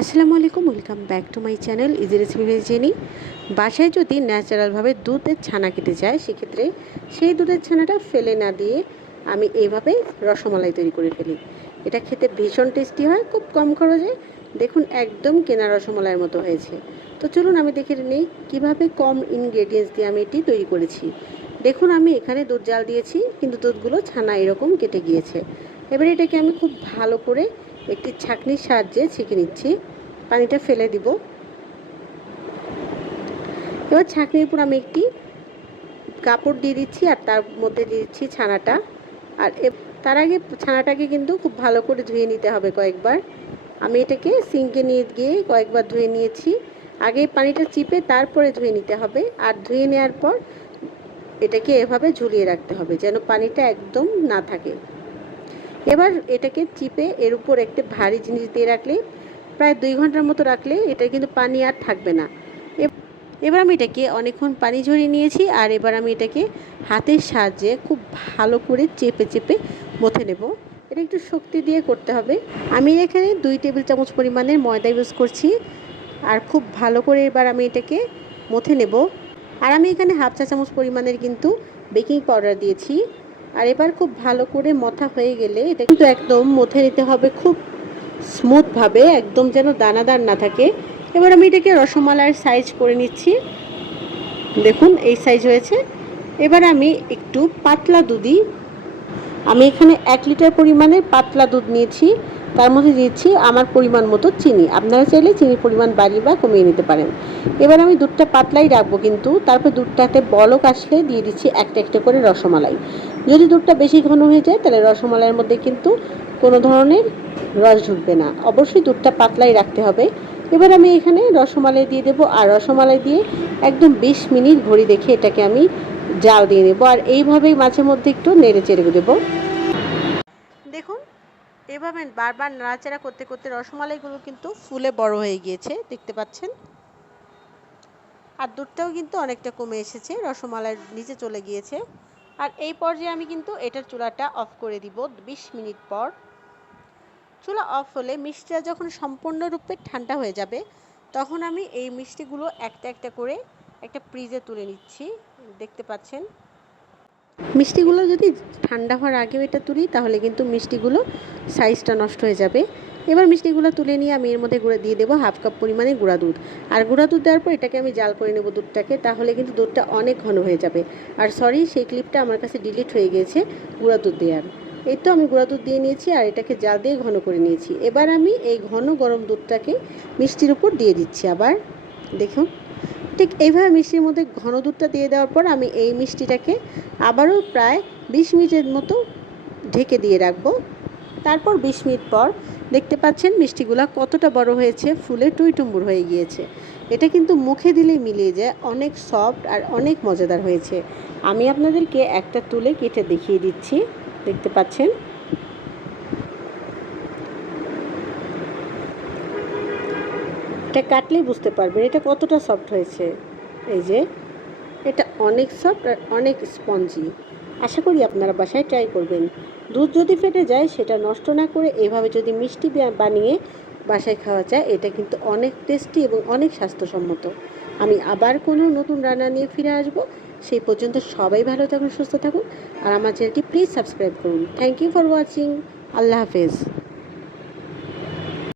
আসসালামু আলাইকুম, welcome back to my channel easy recipe veg jenny. বাসায় যদি ন্যাচারালভাবে দুধের ছানা কেটে যায়, সেক্ষেত্রে সেই দুধের ছানাটা ফেলে না দিয়ে আমি এইভাবে রসমালাই তৈরি করে ফেলি। এটা খেতে ভীষণ টেস্টি হয়, খুব কম খরচে। দেখুন, একদম কেনা রসমালাইয়ের মতো হয়েছে। তো চলুন আমি দেখে নিই কীভাবে কম ইনগ্রেডিয়েন্টস দিয়ে আমি এটি তৈরি করেছি। দেখুন, আমি এখানে দুধ জাল দিয়েছি, কিন্তু দুধগুলো ছানা এরকম কেটে গিয়েছে। এবারে এটাকে আমি খুব ভালো করে একটি ছাঁকনির সাহায্যে ছেঁকে নিচ্ছি। পানিটা ফেলে দিব। এবার ছাঁকনির উপর আমি একটি কাপড় দিয়ে দিচ্ছি আর তার মধ্যে দিয়ে দিচ্ছি ছানাটা। আর তার আগে ছানাটাকে কিন্তু খুব ভালো করে ধুয়ে নিতে হবে কয়েকবার। আমি এটাকে সিঙ্কে নিয়ে গিয়ে কয়েকবার ধুয়ে নিয়েছি। আগে পানিটা চিপে তারপরে ধুয়ে নিতে হবে, আর ধুয়ে নেওয়ার পর এটাকে এভাবে ঝুলিয়ে রাখতে হবে যেন পানিটা একদম না থাকে। এবার এটাকে চিপে এর উপর একটা ভারী জিনিস দিয়ে রাখলে, প্রায় 2 ঘন্টার মতো রাখলে এটা কিন্তু পানি আর থাকবে না। এবার আমি এটাকে অনেকক্ষণ পানি ঝরিয়ে নিয়েছি, আর এবার আমি এটাকে হাতের সাহায্যে খুব ভালো করে চেপে চেপে মথে নেব। এটা একটু শক্তি দিয়ে করতে হবে। আমি এখানে 2 টেবিল চামচ পরিমাণের ময়দা ইউজ করছি, আর খুব ভালো করে এবার আমি এটাকে মথে নেব। আর আমি এখানে হাফ চা চামচ পরিমাণের কিন্তু বেকিং পাউডার দিয়েছি। আর এবার খুব ভালো করে মথা হয়ে গেলে এটা কিন্তু একদম মথে নিতে হবে খুব স্মুথভাবে, একদম যেন দানাদার না থাকে। এবার আমি এটাকে রসমালাইয়ের সাইজ করে নিচ্ছি। দেখুন, এই সাইজ হয়েছে। এবার আমি একটু পাতলা দুধই, আমি এখানে 1 লিটার পরিমাণের পাতলা দুধ নিয়েছি। তার মধ্যে দিচ্ছি আমার পরিমাণ মতো চিনি। আপনারা চাইলে চিনির পরিমাণ বাড়িয়ে বা কমিয়ে নিতে পারেন। এবার আমি দুধটা পাতলাই রাখবো, কিন্তু তারপর দুধটাতে বলক আসলে দিয়ে দিচ্ছি একটা একটা করে রসমালাই। যদি দুধটা বেশি ঘন হয়ে যায় তাহলে রসমালাইয়ের মধ্যে কিন্তু কোনো ধরনের রস ঢুকবে না। অবশ্যই দুধটা পাতলাই রাখতে হবে। এবার আমি এখানে রসমালাই দিয়ে দেবো, আর রসমালাই দিয়ে একদম 20 মিনিট ঘড়ি দেখে এটাকে আমি জাল দিয়ে নেব। আর এইভাবেই মাঝে মধ্যে একটু নেড়ে চেড়ে দেবো। দেখুন, এভাবে বারবার নাড়াচাড়া করতে করতে রসমালাইগুলো কিন্তু ফুলে বড় হয়ে গিয়েছে, দেখতে পাচ্ছেন। আর দুধটাও কিন্তু অনেকটা কমে এসেছে, রসমালাইয়ের নিচে চলে গিয়েছে। আর এই পর্যায়ে আমি কিন্তু এটার চুলাটা অফ করে দিব 20 মিনিট পর। চুলা অফ হলে মিষ্টিটা যখন সম্পূর্ণরূপে ঠান্ডা হয়ে যাবে, তখন আমি এই মিষ্টিগুলো একটা একটা করে একটা ফ্রিজে তুলে নিচ্ছি, দেখতে পাচ্ছেন। মিষ্টিগুলো যদি ঠান্ডা হওয়ার আগেও এটা তুলি, তাহলে কিন্তু মিষ্টিগুলো সাইজটা নষ্ট হয়ে যাবে। এবার মিষ্টিগুলো তুলে নিয়ে আমি এর মধ্যে গুঁড়া দিয়ে দেবো হাফ কাপ পরিমাণে গুঁড়া দুধ। আর গুঁড়া দুধ দেওয়ার পর এটাকে আমি জাল করে নেব দুধটাকে, তাহলে কিন্তু দুধটা অনেক ঘন হয়ে যাবে। আর সরি, সেই ক্লিপটা আমার কাছে ডিলিট হয়ে গিয়েছে গুঁড়া দুধ দেওয়ার। এই তো আমি গুঁড়া দুধ দিয়ে নিয়েছি আর এটাকে জাল দিয়ে ঘন করে নিয়েছি। এবার আমি এই ঘন গরম দুধটাকে মিষ্টির উপর দিয়ে দিচ্ছি। আবার দেখুন, ঠিক এইভাবে মিষ্টির মধ্যে ঘন দুধটা দিয়ে দেওয়ার পর আমি এই মিষ্টিটাকে আবারও প্রায় 20 মিনিটের মতো ঢেকে দিয়ে রাখবো। তারপর 20 মিনিট পর দেখতে পাচ্ছেন মিষ্টিগুলো কতটা বড় হয়েছে, ফুলে টুইটুম্বুর হয়ে গিয়েছে। এটা কিন্তু মুখে দিলেই মিলিয়ে যায়, অনেক সফট আর অনেক মজাদার হয়েছে। আমি আপনাদেরকে একটা তুলে কেটে দেখিয়ে দিচ্ছি, দেখতে পাচ্ছেন। এটা কাটলেই বুঝতে পারবেন এটা কতটা সফট হয়েছে। এই যে, এটা অনেক সফট আর অনেক স্পঞ্জি। আশা করি আপনারা বাসায় ট্রাই করবেন। দুধ যদি ফেটে যায় সেটা নষ্ট না করে এভাবে যদি মিষ্টি বানিয়ে বাসায় খাওয়া যায়, এটা কিন্তু অনেক টেস্টি এবং অনেক স্বাস্থ্যসম্মত। আমি আবার কোনো নতুন রান্না নিয়ে ফিরে আসব। সেই পর্যন্ত সবাই ভালো থাকুন, সুস্থ থাকুন, আর আমার চ্যানেলটি প্লিজ সাবস্ক্রাইব করুন। Thank you for watching. আল্লাহ হাফেজ।